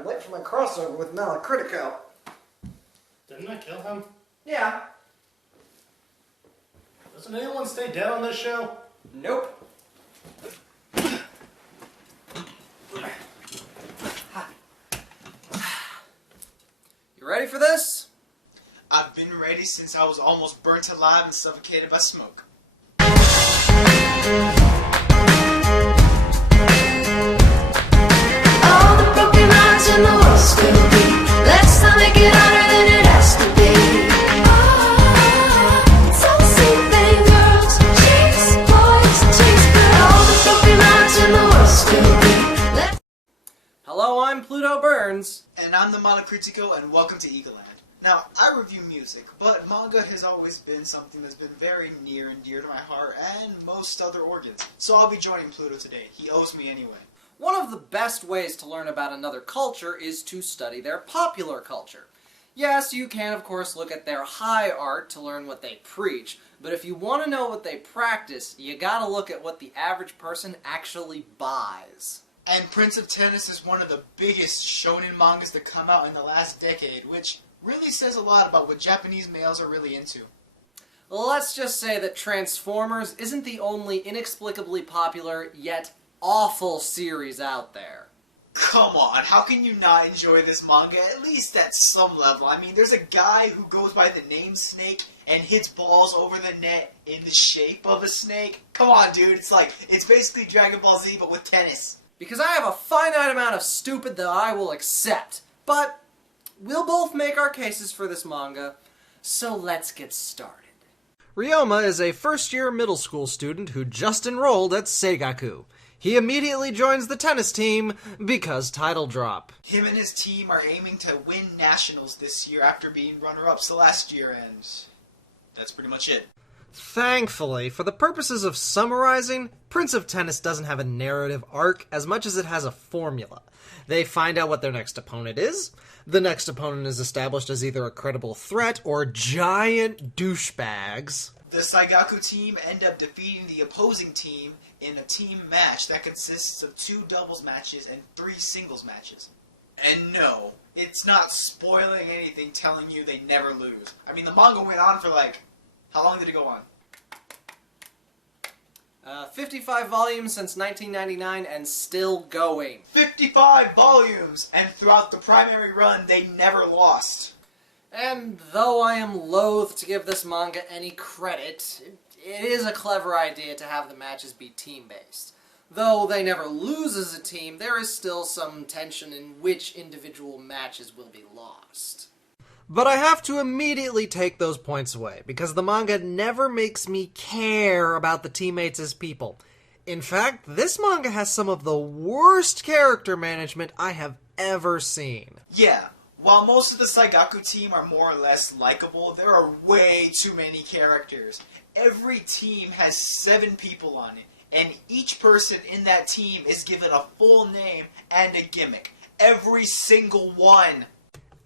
I'm late for my crossover with Malacritico. Didn't I kill him? Yeah. Doesn't anyone stay dead on this show? Nope. You ready for this? I've been ready since I was almost burnt alive and suffocated by smoke. All the broken hearts in the world still beat. Let's not make it harder than it has to be. It's all the same thing, girls chase boys, chase girls. All the broken hearts in the world still beat. Hello, I'm Plutoburns. And I'm the Malacritico, and welcome to Eagleland. Now, I review music, but manga has always been something that's been very near and dear to my heart and most other organs. So I'll be joining Pluto today. He owes me anyway. One of the best ways to learn about another culture is to study their popular culture. Yes, you can of course look at their high art to learn what they preach, but if you want to know what they practice, you gotta look at what the average person actually buys. And Prince of Tennis is one of the biggest shonen mangas to come out in the last decade, which really says a lot about what Japanese males are really into. Let's just say that Transformers isn't the only inexplicably popular, yet awful series out there. Come on, how can you not enjoy this manga, at least at some level? I mean, there's a guy who goes by the name Snake and hits balls over the net in the shape of a snake. Come on, dude, it's basically Dragon Ball Z, but with tennis. Because I have a finite amount of stupid that I will accept, but we'll both make our cases for this manga, so let's get started. Ryoma is a first-year middle school student who just enrolled at Seigaku. He immediately joins the tennis team because title drop. Him and his team are aiming to win nationals this year after being runner-ups the last year, and that's pretty much it. Thankfully, for the purposes of summarizing, Prince of Tennis doesn't have a narrative arc as much as it has a formula. They find out what their next opponent is. The next opponent is established as either a credible threat or giant douchebags. The Seigaku team end up defeating the opposing team in a team match that consists of 2 doubles matches and 3 singles matches. And no, it's not spoiling anything telling you they never lose. I mean, the manga went on for how long did it go on? 55 volumes since 1999 and still going. 55 volumes! And throughout the primary run, they never lost. And though I am loath to give this manga any credit, it is a clever idea to have the matches be team-based. Though they never lose as a team, there is still some tension in which individual matches will be lost. But I have to immediately take those points away, because the manga never makes me care about the teammates as people. In fact, this manga has some of the worst character management I have ever seen. Yeah, while most of the Seigaku team are more or less likable, there are way too many characters. Every team has 7 people on it, and each person in that team is given a full name and a gimmick. Every single one!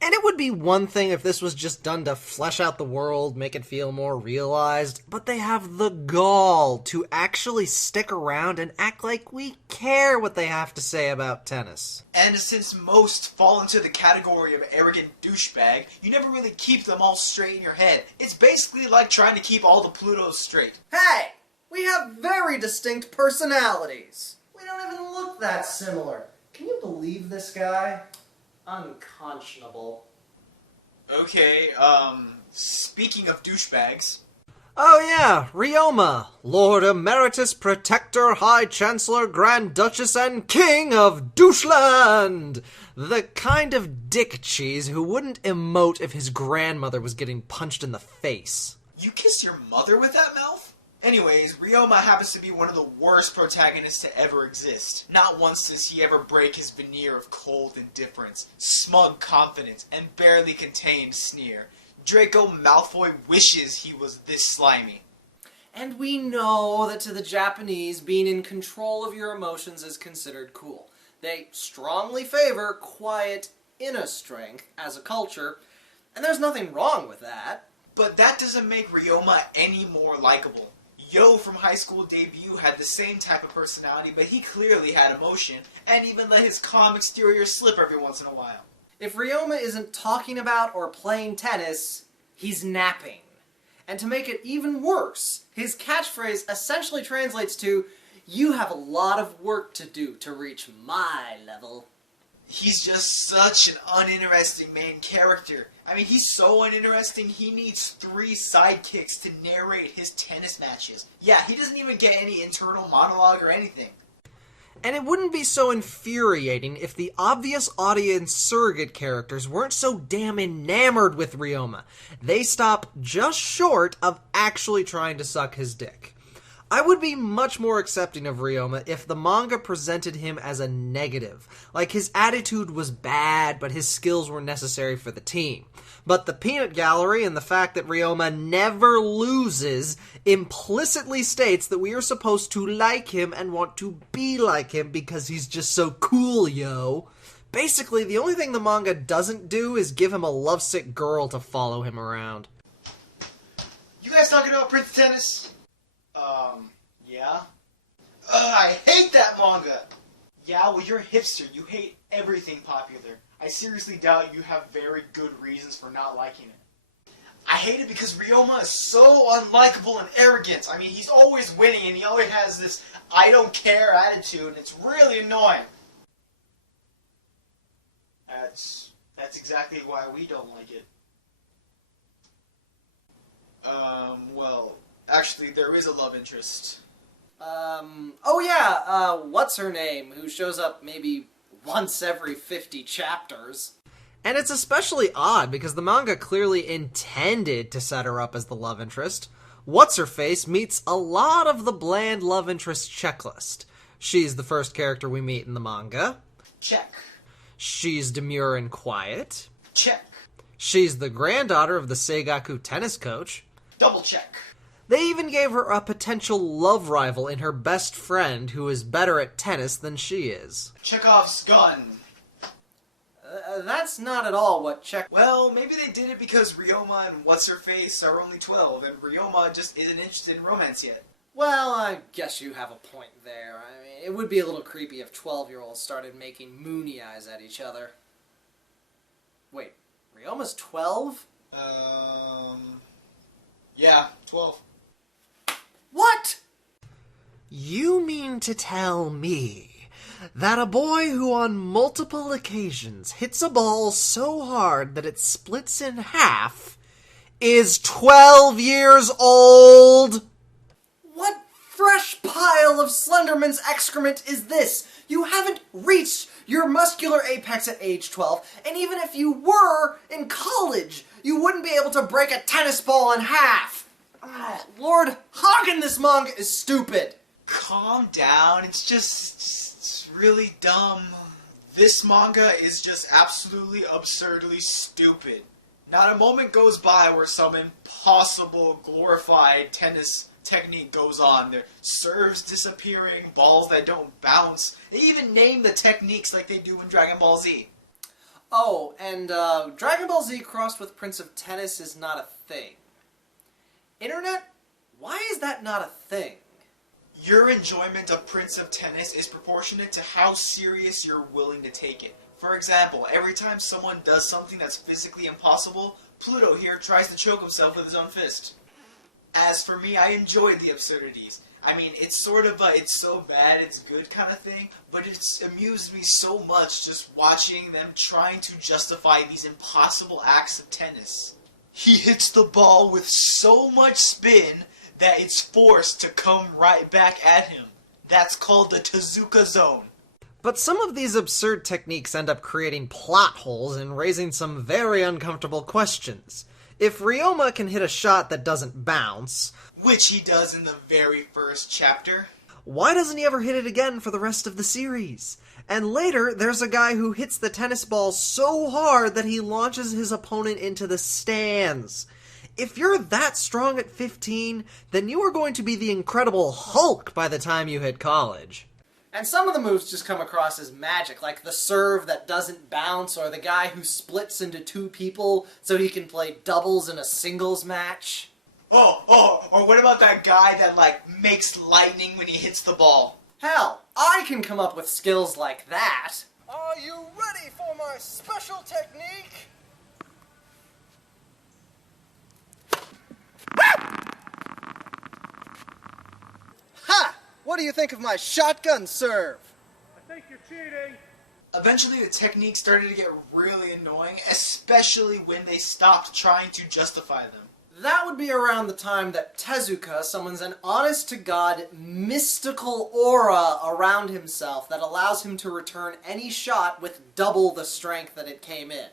And it would be one thing if this was just done to flesh out the world, make it feel more realized, but they have the gall to actually stick around and act like we care what they have to say about tennis. And since most fall into the category of arrogant douchebag, you never really keep them all straight in your head. It's basically like trying to keep all the Plutos straight. Hey! We have very distinct personalities. We don't even look that similar. Can you believe this guy? Unconscionable. Okay, speaking of douchebags. Oh yeah, Ryoma, Lord Emeritus Protector, High Chancellor, Grand Duchess, and King of Doucheland! The kind of dick cheese who wouldn't emote if his grandmother was getting punched in the face. You kiss your mother with that mouth? Anyways, Ryoma happens to be one of the worst protagonists to ever exist. Not once does he ever break his veneer of cold indifference, smug confidence, and barely contained sneer. Draco Malfoy wishes he was this slimy. And we know that to the Japanese, being in control of your emotions is considered cool. They strongly favor quiet inner strength as a culture, and there's nothing wrong with that. But that doesn't make Ryoma any more likable. Yo from High School Debut had the same type of personality, but he clearly had emotion, and even let his calm exterior slip every once in a while. If Ryoma isn't talking about or playing tennis, he's napping. And to make it even worse, his catchphrase essentially translates to, "You have a lot of work to do to reach my level." He's just such an uninteresting main character. I mean, he's so uninteresting, he needs 3 sidekicks to narrate his tennis matches. Yeah, he doesn't even get any internal monologue or anything. And it wouldn't be so infuriating if the obvious audience surrogate characters weren't so damn enamored with Ryoma. They stop just short of actually trying to suck his dick. I would be much more accepting of Ryoma if the manga presented him as a negative, like his attitude was bad, but his skills were necessary for the team. But the peanut gallery and the fact that Ryoma never loses implicitly states that we are supposed to like him and want to be like him because he's just so cool, yo. Basically, the only thing the manga doesn't do is give him a lovesick girl to follow him around. You guys talking about Prince of Tennis? Yeah? I hate that manga! Yeah, well, you're a hipster. You hate everything popular. I seriously doubt you have very good reasons for not liking it. I hate it because Ryoma is so unlikable and arrogant. I mean, he's always winning and he always has this I don't care attitude, and it's really annoying. That's exactly why we don't like it. Well, actually, there is a love interest. What's her name, who shows up maybe once every 50 chapters. And it's especially odd because the manga clearly intended to set her up as the love interest. What's-her-face meets a lot of the bland love interest checklist. She's the first character we meet in the manga. Check. She's demure and quiet. Check. She's the granddaughter of the Seigaku tennis coach. Double check. They even gave her a potential love rival in her best friend who is better at tennis than she is. Chekhov's gun. That's not at all what Well, maybe they did it because Ryoma and What's-Her-Face are only 12, and Ryoma just isn't interested in romance yet. Well, I guess you have a point there. I mean, it would be a little creepy if 12-year-olds started making moony eyes at each other. Wait, Ryoma's 12? Yeah, 12. What? You mean to tell me that a boy who on multiple occasions hits a ball so hard that it splits in half is 12 years old? What fresh pile of Slenderman's excrement is this? You haven't reached your muscular apex at age 12, and even if you were in college, you wouldn't be able to break a tennis ball in half. Lord Hagen, this manga is stupid. Calm down, it's really dumb. This manga is just absolutely absurdly stupid. Not a moment goes by where some impossible glorified tennis technique goes on. There serves disappearing, balls that don't bounce. They even name the techniques like they do in Dragon Ball Z. Oh, and Dragon Ball Z crossed with Prince of Tennis is not a thing. Internet, why is that not a thing? Your enjoyment of Prince of Tennis is proportionate to how serious you're willing to take it. For example, every time someone does something that's physically impossible, Pluto here tries to choke himself with his own fist. As for me, I enjoyed the absurdities. I mean, it's sort of a it's so bad it's good kind of thing, but it's amused me so much just watching them trying to justify these impossible acts of tennis. He hits the ball with so much spin that it's forced to come right back at him. That's called the Tezuka zone. But some of these absurd techniques end up creating plot holes and raising some very uncomfortable questions. If Ryoma can hit a shot that doesn't bounce, which he does in the very first chapter, why doesn't he ever hit it again for the rest of the series? And later, there's a guy who hits the tennis ball so hard that he launches his opponent into the stands. If you're that strong at 15, then you are going to be the Incredible Hulk by the time you hit college. And some of the moves just come across as magic, like the serve that doesn't bounce, or the guy who splits into 2 people so he can play doubles in a singles match. Or what about that guy that, like, makes lightning when he hits the ball? Hell, I can come up with skills like that. Are you ready for my special technique? Ha! What do you think of my shotgun serve? I think you're cheating. Eventually, the technique started to get really annoying, especially when they stopped trying to justify them. That would be around the time that Tezuka summons an honest-to-God mystical aura around himself that allows him to return any shot with double the strength that it came in.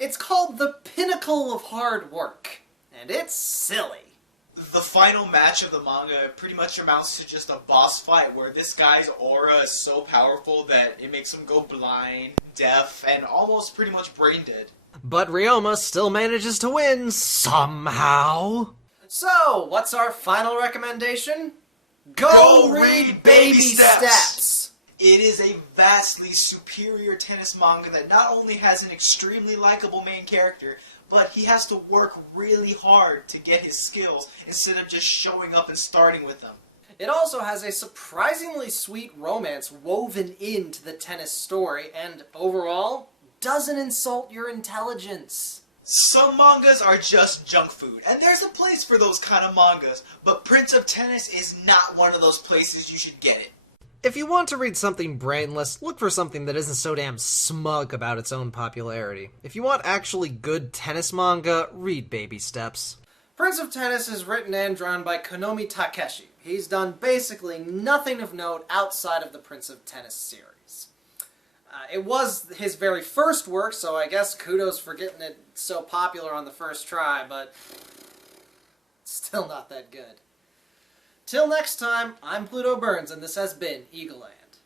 It's called the pinnacle of hard work, and it's silly. The final match of the manga pretty much amounts to just a boss fight where this guy's aura is so powerful that it makes him go blind, deaf, and almost pretty much brain dead. But Ryoma still manages to win somehow. So, what's our final recommendation? Go read Baby Steps! It is a vastly superior tennis manga that not only has an extremely likable main character, but he has to work really hard to get his skills instead of just showing up and starting with them. It also has a surprisingly sweet romance woven into the tennis story, and overall, doesn't insult your intelligence. Some mangas are just junk food, and there's a place for those kind of mangas, but Prince of Tennis is not one of those places you should get it. If you want to read something brainless, look for something that isn't so damn smug about its own popularity. If you want actually good tennis manga, read Baby Steps. Prince of Tennis is written and drawn by Konomi Takeshi. He's done basically nothing of note outside of the Prince of Tennis series. It was his very first work, so I guess kudos for getting it so popular on the first try, but still not that good. Till next time, I'm Plutoburns, and this has been Eagleland.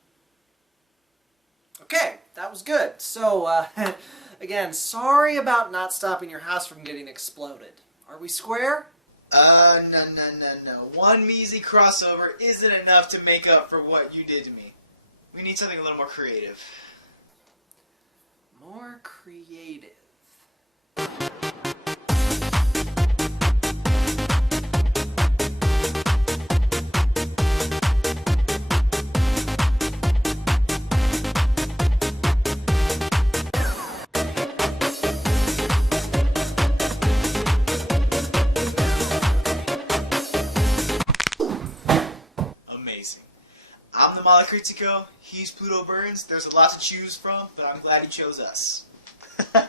Okay, that was good. So, again, sorry about not stopping your house from getting exploded. Are we square? No. One measly crossover isn't enough to make up for what you did to me. We need something a little more creative. More creative. Amazing. I'm the Malacritico, he's Plutoburns. There's a lot to choose from, but I'm glad he chose us. Our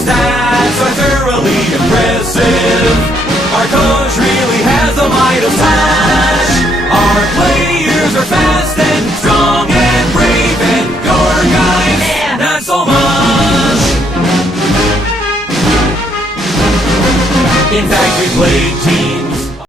stats are thoroughly impressive. Our coach really has a might of slash. Our players are fast and strong and brave, and your guys, not so much. In fact, we played team